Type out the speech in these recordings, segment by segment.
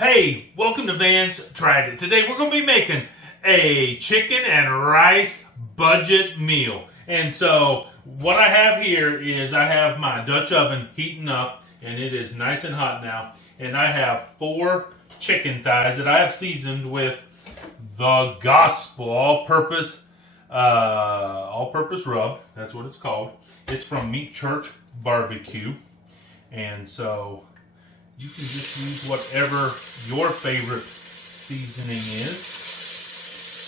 Hey, welcome to Van's Tried It. Today we're going to be making a chicken and rice budget meal. And so what I have here is I have my Dutch oven heating up, and it is nice and hot now. And I have 4 chicken thighs that I have seasoned with the Gospel all-purpose rub. That's what it's called. It's from Meat Church Barbecue. And so you can just use whatever your favorite seasoning is.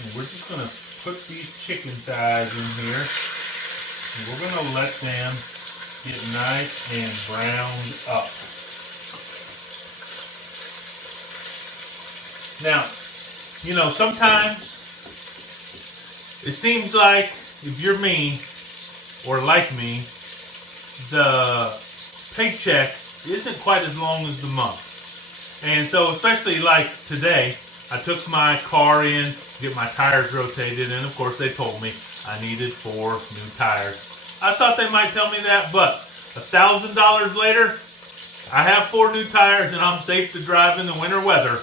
And we're just going to put these chicken thighs in here. And we're going to let them get nice and browned up. Now, you know, sometimes it seems like if you're me or like me, the paycheck isn't quite as long as the month. And so especially like today, I took my car in to get my tires rotated, and of course they told me I needed 4 new tires. I thought they might tell me that, but $1,000 later, I have 4 new tires and I'm safe to drive in the winter weather.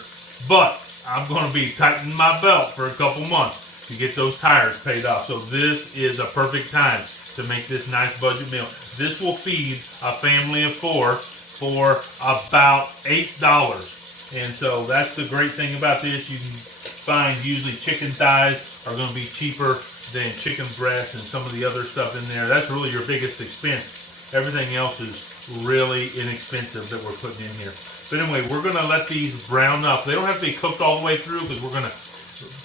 But I'm going to be tightening my belt for a couple months to get those tires paid off. So this is a perfect time to make this nice budget meal. This will feed a family of 4 for about $8. And so that's the great thing about this. You can find usually chicken thighs are going to be cheaper than chicken breasts and some of the other stuff in there. That's really your biggest expense. Everything else is really inexpensive that we're putting in here. But anyway, we're going to let these brown up. They don't have to be cooked all the way through because we're going to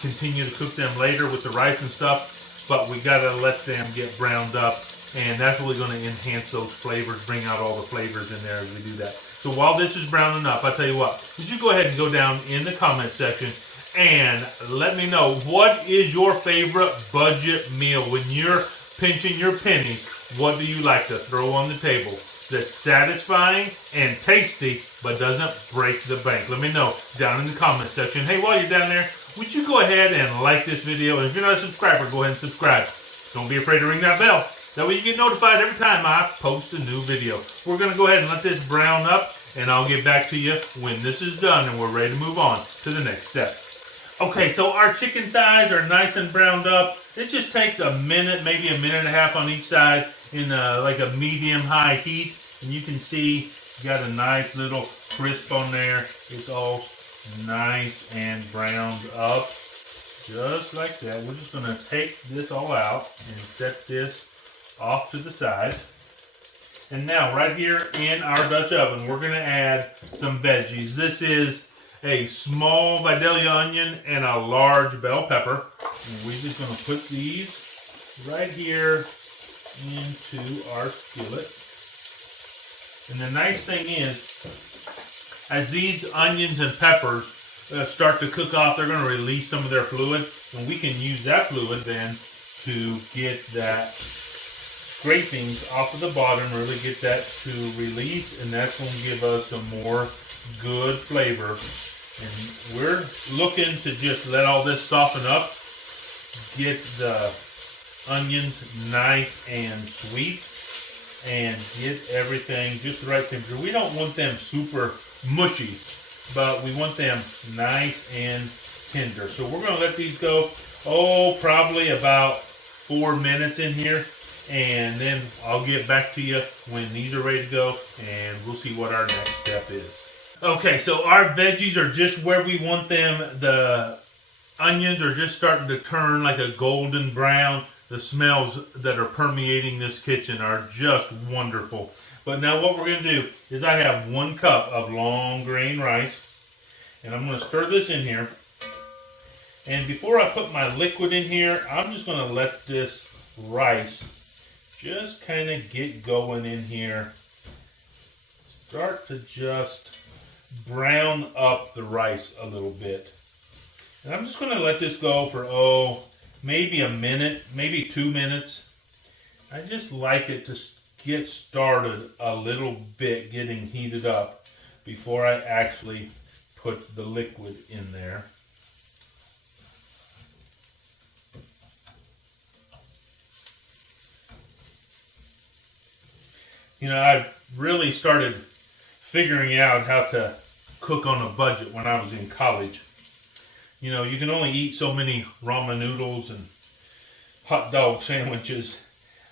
continue to cook them later with the rice and stuff. But we got to let them get browned up. And that's really going to enhance those flavors, bring out all the flavors in there as we do that. So while this is browning up, I tell you what, you should go ahead and go down in the comment section and let me know what is your favorite budget meal. When you're pinching your pennies, what do you like to throw on the table that's satisfying and tasty but doesn't break the bank? Let me know down in the comment section. Hey, while you're down there, would you go ahead and like this video? And if you're not a subscriber, go ahead and subscribe. Don't be afraid to ring that bell. That way you get notified every time I post a new video. We're going to go ahead and let this brown up, and I'll get back to you when this is done and we're ready to move on to the next step. Okay, so our chicken thighs are nice and browned up. It just takes a minute, maybe a minute and a half on each side in like a medium-high heat. And you can see you got a nice little crisp on there. It's all nice and browned up. Just like that. We're just going to take this all out and set this off to the side. And now right here in our Dutch oven, we're going to add some veggies. This is a small Vidalia onion and a large bell pepper. And we're just going to put these right here into our skillet. And the nice thing is, as these onions and peppers start to cook off, they're going to release some of their fluid. And we can use that fluid then to get that scrapings off of the bottom, really get that to release, and that's going to give us some more good flavor. And we're looking to just let all this soften up, get the onions nice and sweet, and get everything just the right temperature. We don't want them super mushy, but we want them nice and tender. So we're going to let these go, probably about 4 minutes in here. And then I'll get back to you when these are ready to go, and we'll see what our next step is. Okay, so our veggies are just where we want them. The onions are just starting to turn like a golden brown. The smells that are permeating this kitchen are just wonderful. But now what we're going to do is I have 1 cup of long grain rice, and I'm going to stir this in here. And before I put my liquid in here, I'm just going to let this rice just kind of get going in here. Start to just brown up the rice a little bit. And I'm just going to let this go for, maybe a minute, maybe 2 minutes. I just like it to get started a little bit, getting heated up before I actually put the liquid in there. You know, I've really started figuring out how to cook on a budget when I was in college. You know, you can only eat so many ramen noodles and hot dog sandwiches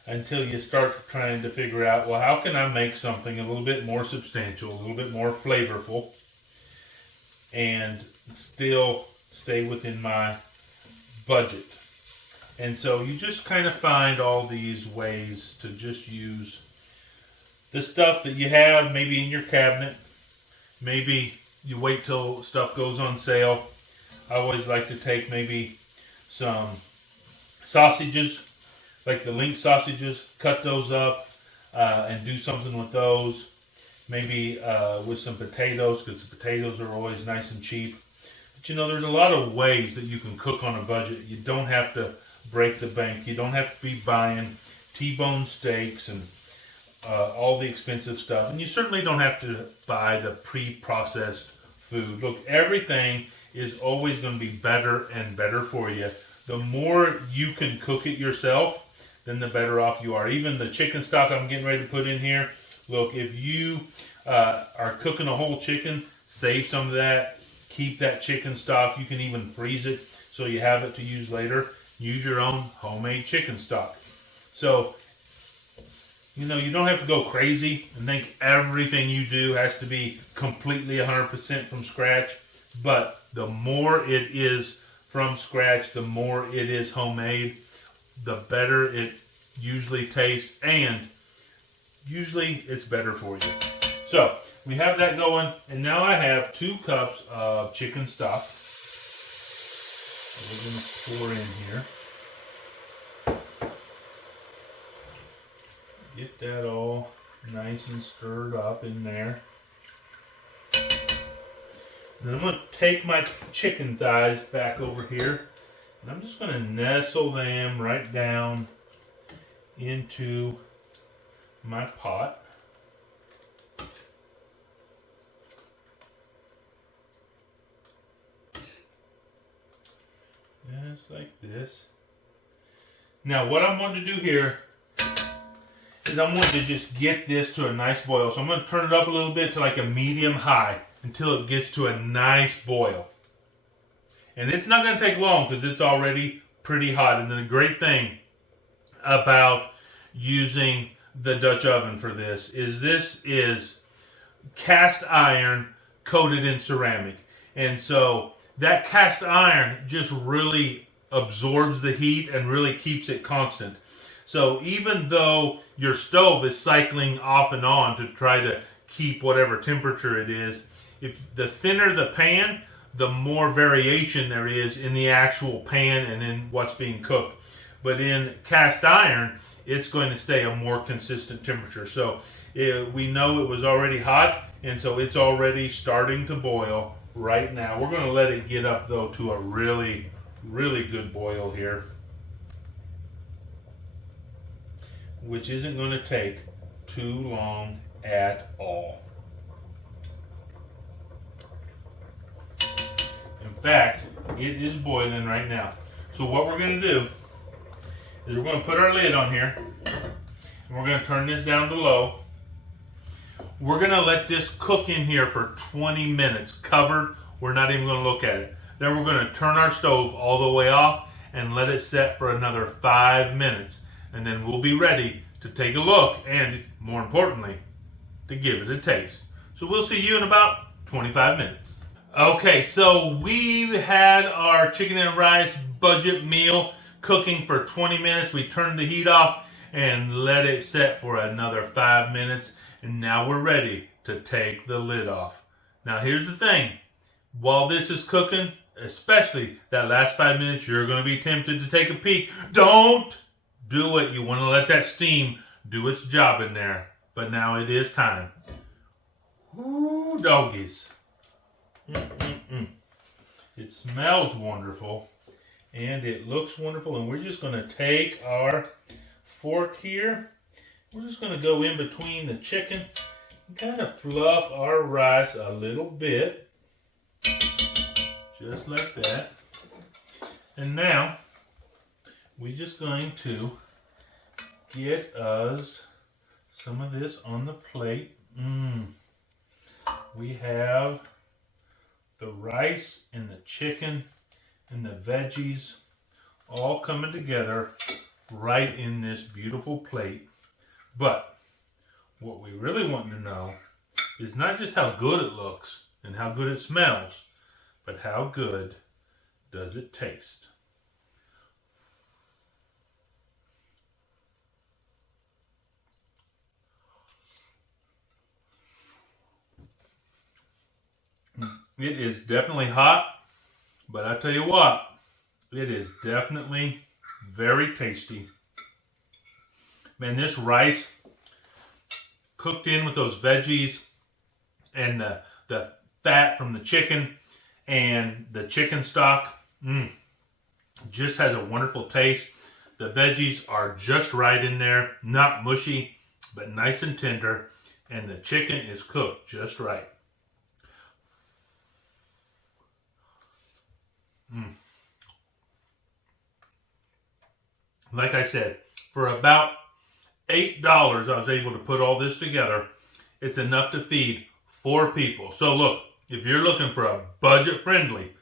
until you start trying to figure out, well, how can I make something a little bit more substantial, a little bit more flavorful, and still stay within my budget. And so you just kind of find all these ways to just use the stuff that you have maybe in your cabinet. Maybe you wait till stuff goes on sale. I always like to take maybe some sausages, like the link sausages, cut those up and do something with those. Maybe with some potatoes, because the potatoes are always nice and cheap. But you know, there's a lot of ways that you can cook on a budget. You don't have to break the bank. You don't have to be buying T-bone steaks and all the expensive stuff. And you certainly don't have to buy the pre-processed food. Look, everything is always going to be better and better for you. The more you can cook it yourself, then the better off you are. Even the chicken stock I'm getting ready to put in here, look, if you are cooking a whole chicken, save some of that. Keep that chicken stock. You can even freeze it so you have it to use later. Use your own homemade chicken stock. So, you know, you don't have to go crazy and think everything you do has to be completely 100% from scratch. But the more it is from scratch, the more it is homemade, the better it usually tastes, and usually it's better for you. So we have that going, and now I have 2 cups of chicken stock. We're going to pour in here. Get that all nice and stirred up in there. Then I'm going to take my chicken thighs back over here, and I'm just going to nestle them right down into my pot. Just like this. Now what I'm going to do here is I'm going to just get this to a nice boil. So I'm going to turn it up a little bit to like a medium high until it gets to a nice boil. And it's not going to take long because it's already pretty hot. And then the great thing about using the Dutch oven for this is cast iron coated in ceramic. And so that cast iron just really absorbs the heat and really keeps it constant. So even though your stove is cycling off and on to try to keep whatever temperature it is, if the thinner the pan, the more variation there is in the actual pan and in what's being cooked. But in cast iron, it's going to stay a more consistent temperature. So we know it was already hot, and so it's already starting to boil right now. We're going to let it get up, though, to a really, really good boil here, which isn't going to take too long at all. In fact, it is boiling right now. So what we're going to do is we're going to put our lid on here, and we're going to turn this down to low. We're going to let this cook in here for 20 minutes, covered. We're not even going to look at it. Then we're going to turn our stove all the way off and let it set for another 5 minutes. And then we'll be ready to take a look and, more importantly, to give it a taste. So we'll see you in about 25 minutes. Okay, so we had our chicken and rice budget meal cooking for 20 minutes. We turned the heat off and let it set for another 5 minutes. And now we're ready to take the lid off. Now here's the thing. While this is cooking, especially that last 5 minutes, you're going to be tempted to take a peek. Don't do it. You want to let that steam do its job in there. But now it is time. Ooh, doggies. It smells wonderful. And it looks wonderful. And we're just going to take our fork here. We're just going to go in between the chicken and kind of fluff our rice a little bit. Just like that. And now, we're just going to get us some of this on the plate. We have the rice and the chicken and the veggies all coming together right in this beautiful plate. But what we really want to know is not just how good it looks and how good it smells, but how good does it taste? It is definitely hot, but I tell you what, it is definitely very tasty. Man, this rice cooked in with those veggies and the fat from the chicken and the chicken stock, just has a wonderful taste. The veggies are just right in there, not mushy, but nice and tender, and the chicken is cooked just right. Like I said, for about $8, I was able to put all this together. It's enough to feed 4 people. So look, if you're looking for a budget-friendly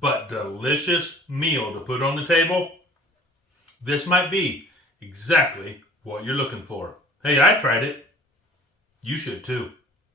but delicious meal to put on the table, this might be exactly what you're looking for. Hey, I tried it. You should too.